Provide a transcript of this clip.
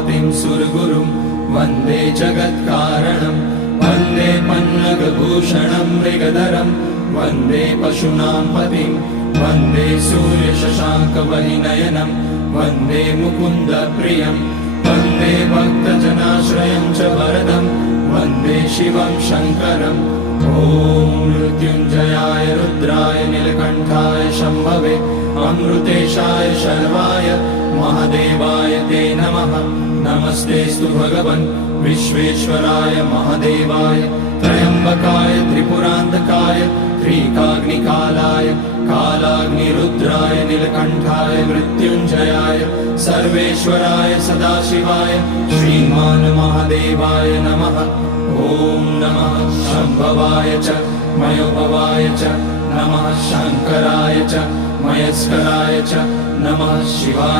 पतिं सुरगुरुं वन्दे जगत्कारणं वन्दे पन्नगभूषणं मृगधरं वन्दे पशूनां पतिं वन्दे सूर्यशशाङ्कवहिनयनं वन्दे मुकुन्दप्रियं वन्दे भक्तजनाश्रयं च वरदं वन्दे शिवं शङ्करम् ॐ मृत्युञ्जयाय रुद्राय नीलकण्ठाय शम्भवे अमृतेशाय शर्वाय महादेवाय ते नमः। नमस्तेस्तु भगवन् विश्वेश्वराय महादेवाय त्र्यम्बकाय त्रिपुरान्तकाय त्रिकाग्निकालाय कालाग्निरुद्राय नीलकण्ठाय मृत्युञ्जयाय सर्वेश्वराय सदाशिवाय श्रीमान् महादेवाय नमः। ॐ नमः शम्भवाय च मयोभवाय च नमः शङ्कराय च मयस्कराय च नमः शिवाय।